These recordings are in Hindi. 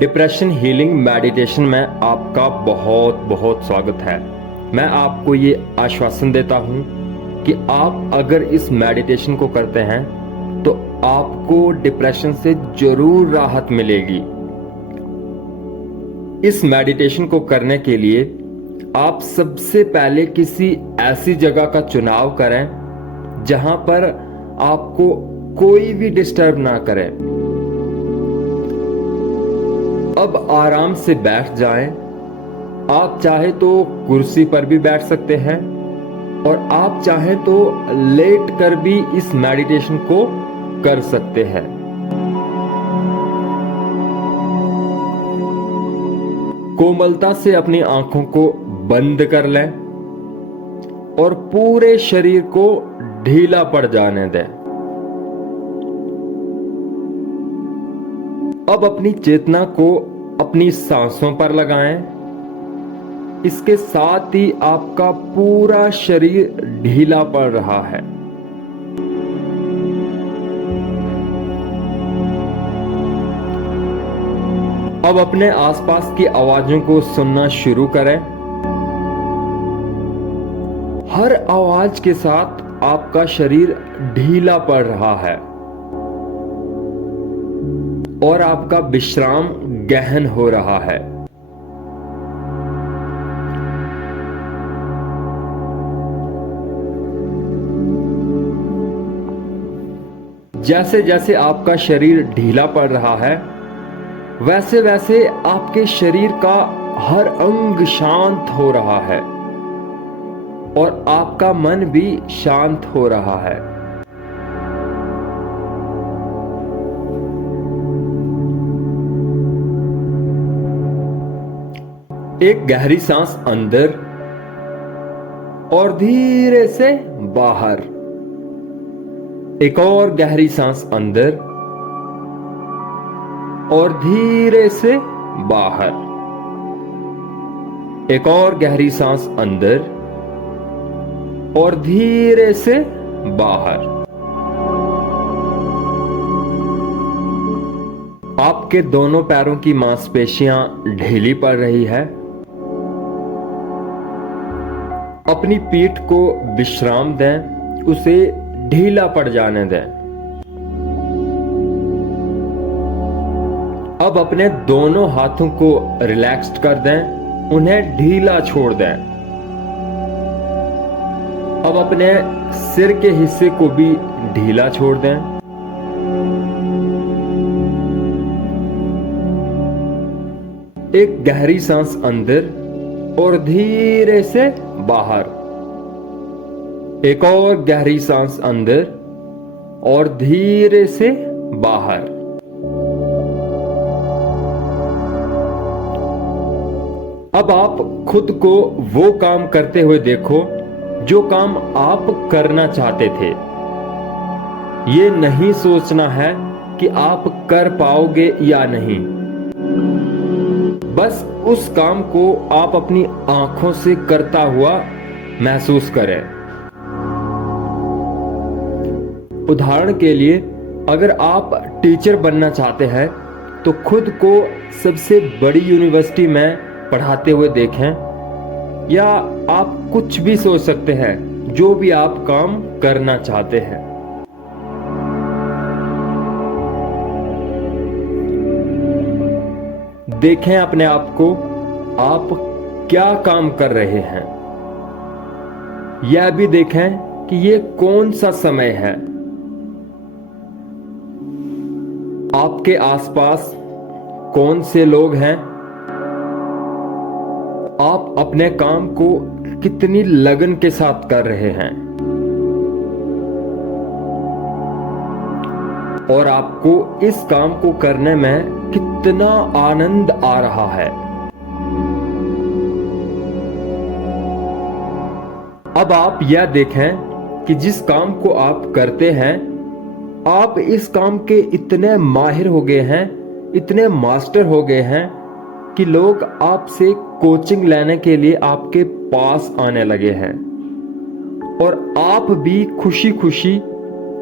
डिप्रेशन हीलिंग मेडिटेशन में आपका बहुत बहुत स्वागत है। मैं आपको ये आश्वासन देता हूँ कि आप अगर इस मेडिटेशन को करते हैं तो आपको डिप्रेशन से जरूर राहत मिलेगी। इस मेडिटेशन को करने के लिए आप सबसे पहले किसी ऐसी जगह का चुनाव करें जहां पर आपको कोई भी डिस्टर्ब ना करे। अब आराम से बैठ जाएं। आप चाहे तो कुर्सी पर भी बैठ सकते हैं और आप चाहे तो लेट कर भी इस मेडिटेशन को कर सकते हैं। कोमलता से अपनी आंखों को बंद कर लें और पूरे शरीर को ढीला पड़ जाने दें। अब अपनी चेतना को अपनी सांसों पर लगाएं। इसके साथ ही आपका पूरा शरीर ढीला पड़ रहा है। अब अपने आसपास की आवाजों को सुनना शुरू करें। हर आवाज के साथ आपका शरीर ढीला पड़ रहा है और आपका विश्राम गहन हो रहा है। जैसे जैसे आपका शरीर ढीला पड़ रहा है वैसे वैसे आपके शरीर का हर अंग शांत हो रहा है और आपका मन भी शांत हो रहा है। एक गहरी सांस अंदर और धीरे से बाहर। एक और गहरी सांस अंदर और धीरे से बाहर। एक और गहरी सांस अंदर और धीरे से बाहर। आपके दोनों पैरों की मांसपेशियां ढीली पड़ रही है। अपनी पीठ को विश्राम दें, उसे ढीला पड़ जाने दें। अब अपने दोनों हाथों को रिलैक्स्ड कर दें, उन्हें ढीला छोड़ दें। अब अपने सिर के हिस्से को भी ढीला छोड़ दें। एक गहरी सांस अंदर और धीरे से बाहर। एक और गहरी सांस अंदर और धीरे से बाहर। अब आप खुद को वो काम करते हुए देखो जो काम आप करना चाहते थे। ये नहीं सोचना है कि आप कर पाओगे या नहीं। बस उस काम को आप अपनी आंखों से करता हुआ महसूस करें। उदाहरण के लिए अगर आप टीचर बनना चाहते हैं तो खुद को सबसे बड़ी यूनिवर्सिटी में पढ़ाते हुए देखें, या आप कुछ भी सोच सकते हैं जो भी आप काम करना चाहते हैं। देखें अपने आप को, आप क्या काम कर रहे हैं। यह भी देखें कि ये कौन सा समय है। आपके आसपास कौन से लोग हैं। आप अपने काम को कितनी लगन के साथ कर रहे हैं और आपको इस काम को करने में कितना आनंद आ रहा है। अब आप यह देखें कि जिस काम को आप करते हैं आप इस काम के इतने माहिर हो गए हैं, इतने मास्टर हो गए हैं कि लोग आपसे कोचिंग लेने के लिए आपके पास आने लगे हैं और आप भी खुशी खुशी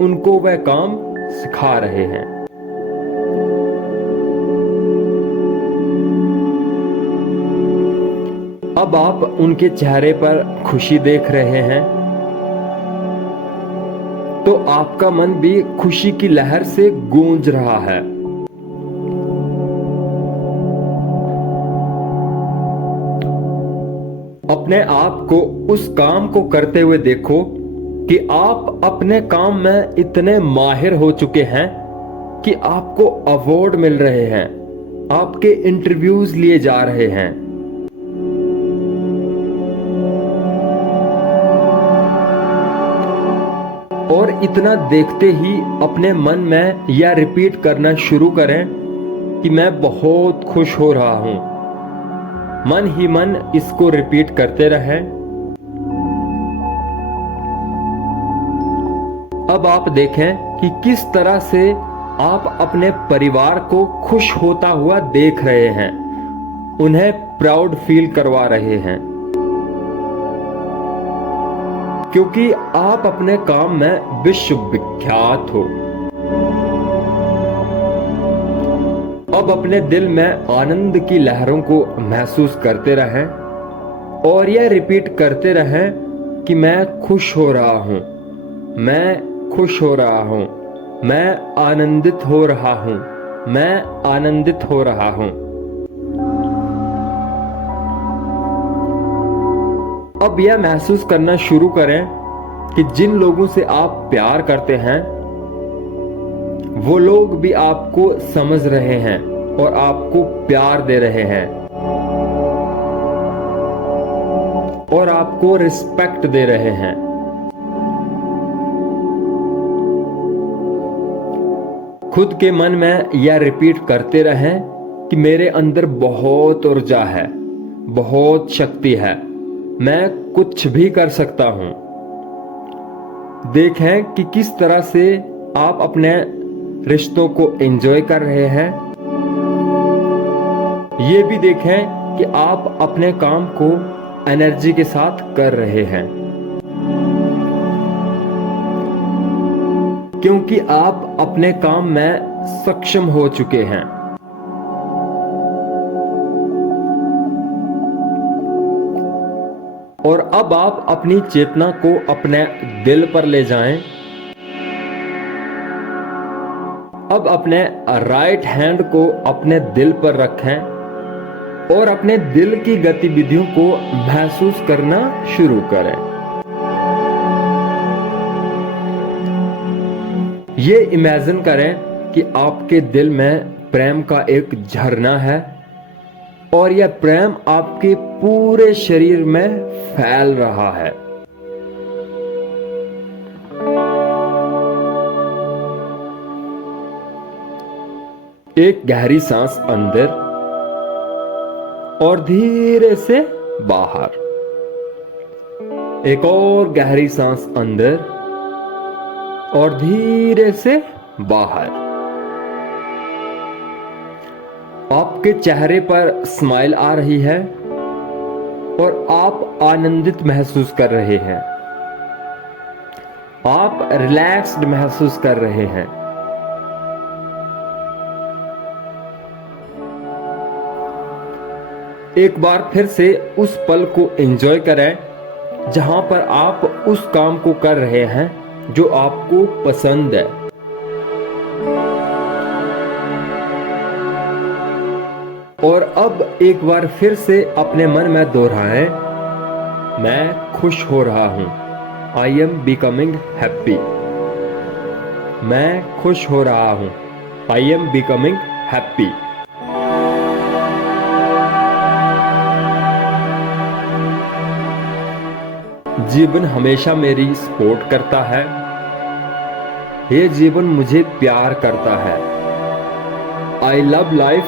उनको वह काम सिखा रहे हैं। अब आप उनके चेहरे पर खुशी देख रहे हैं, तो आपका मन भी खुशी की लहर से गूंज रहा है। अपने आप को उस काम को करते हुए देखो कि आप अपने काम में इतने माहिर हो चुके हैं कि आपको अवार्ड मिल रहे हैं, आपके इंटरव्यूज लिए जा रहे हैं। और इतना देखते ही अपने मन में यह रिपीट करना शुरू करें कि मैं बहुत खुश हो रहा हूं। मन ही मन इसको रिपीट करते रहें। अब आप देखें कि किस तरह से आप अपने परिवार को खुश होता हुआ देख रहे हैं, उन्हें प्राउड फील करवा रहे हैं, क्योंकि आप अपने काम में विश्वविख्यात हो। अब अपने दिल में आनंद की लहरों को महसूस करते रहें और यह रिपीट करते रहें कि मैं खुश हो रहा हूं, मैं खुश हो रहा हूं, मैं आनंदित हो रहा हूं, मैं आनंदित हो रहा हूं। अब यह महसूस करना शुरू करें कि जिन लोगों से आप प्यार करते हैं वो लोग भी आपको समझ रहे हैं और आपको प्यार दे रहे हैं और आपको रिस्पेक्ट दे रहे हैं। खुद के मन में यह रिपीट करते रहें कि मेरे अंदर बहुत ऊर्जा है, बहुत शक्ति है, मैं कुछ भी कर सकता हूं। देखें कि किस तरह से आप अपने रिश्तों को एंजॉय कर रहे हैं। ये भी देखें कि आप अपने काम को एनर्जी के साथ कर रहे हैं, क्योंकि आप अपने काम में सक्षम हो चुके हैं। और अब आप अपनी चेतना को अपने दिल पर ले जाएं। अब अपने राइट हैंड को अपने दिल पर रखें और अपने दिल की गतिविधियों को महसूस करना शुरू करें। ये इमेजिन करें कि आपके दिल में प्रेम का एक झरना है और यह प्रेम आपके पूरे शरीर में फैल रहा है। एक गहरी सांस अंदर और धीरे से बाहर। एक और गहरी सांस अंदर और धीरे से बाहर। आपके चेहरे पर स्माइल आ रही है और आप आनंदित महसूस कर रहे हैं, आप रिलैक्स्ड महसूस कर रहे हैं। एक बार फिर से उस पल को एंजॉय करें जहां पर आप उस काम को कर रहे हैं जो आपको पसंद है। और अब एक बार फिर से अपने मन में दोहराएं, मैं खुश हो रहा हूं। I am becoming happy. मैं खुश हो रहा हूं। I am becoming happy. जीवन हमेशा मेरी सपोर्ट करता है। ये जीवन मुझे प्यार करता है। I love life,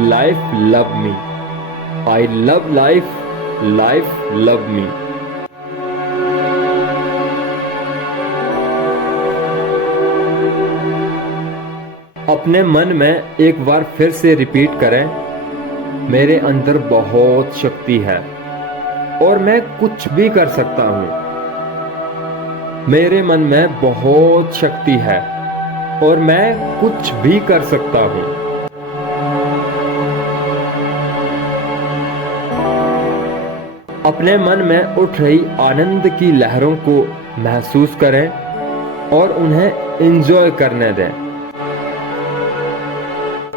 life love me. I love life, life love me. अपने मन में एक बार फिर से रिपीट करें, मेरे अंदर बहुत शक्ति है और मैं कुछ भी कर सकता हूं। मेरे मन में बहुत शक्ति है और मैं कुछ भी कर सकता हूं। अपने मन में उठ रही आनंद की लहरों को महसूस करें और उन्हें एंजॉय करने दें।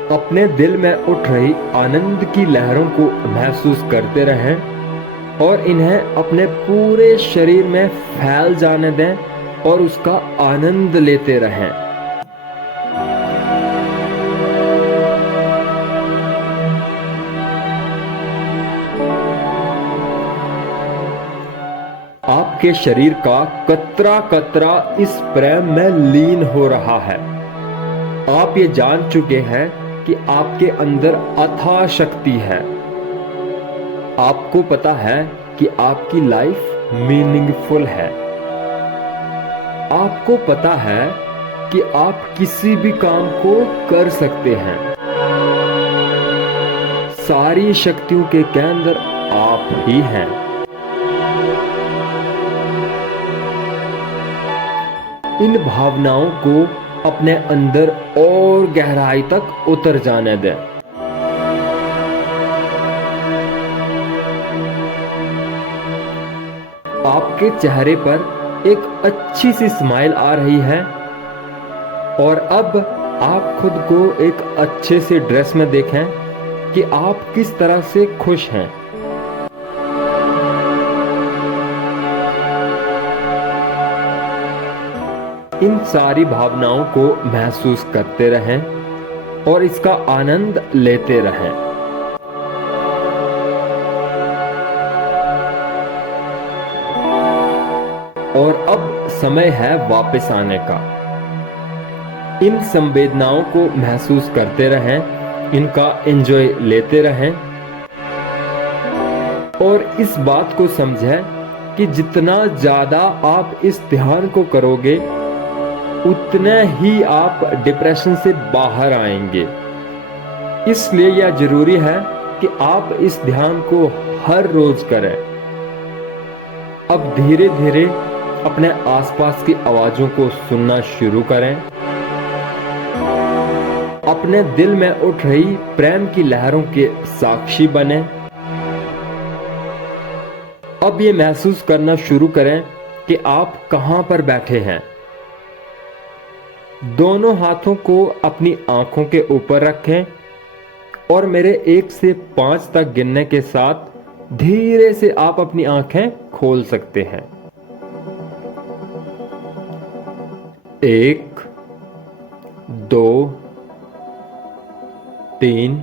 अपने दिल में उठ रही आनंद की लहरों को महसूस करते रहें और इन्हें अपने पूरे शरीर में फैल जाने दें और उसका आनंद लेते रहें। आपके शरीर का कतरा कतरा इस प्रेम में लीन हो रहा है। आप ये जान चुके हैं कि आपके अंदर अथाह शक्ति है। आपको पता है कि आपकी लाइफ मीनिंगफुल है। आपको पता है कि आप किसी भी काम को कर सकते हैं। सारी शक्तियों के केंद्र आप ही हैं। इन भावनाओं को अपने अंदर और गहराई तक उतर जाने दें। आपके चेहरे पर एक अच्छी सी स्माइल आ रही है और अब आप खुद को एक अच्छे से ड्रेस में देखें कि आप किस तरह से खुश हैं। इन सारी भावनाओं को महसूस करते रहें और इसका आनंद लेते रहें। और अब समय है वापस आने का। इन संवेदनाओं को महसूस करते रहें, इनका एंजॉय लेते रहें और इस बात को समझें कि जितना ज्यादा आप इस ध्यान को करोगे उतना ही आप डिप्रेशन से बाहर आएंगे। इसलिए यह जरूरी है कि आप इस ध्यान को हर रोज करें। अब धीरे धीरे अपने आसपास की आवाजों को सुनना शुरू करें। अपने दिल में उठ रही प्रेम की लहरों के साक्षी बने। अब ये महसूस करना शुरू करें कि आप कहां पर बैठे हैं। दोनों हाथों को अपनी आंखों के ऊपर रखें और मेरे 1 से 5 तक गिनने के साथ धीरे से आप अपनी आंखें खोल सकते हैं। 1, 2, 3,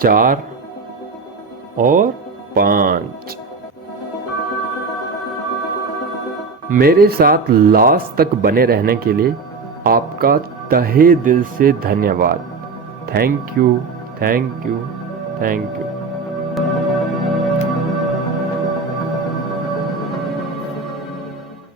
4 और 5। मेरे साथ लास्ट तक बने रहने के लिए आपका तहे दिल से धन्यवाद। Thank you, thank you, thank you.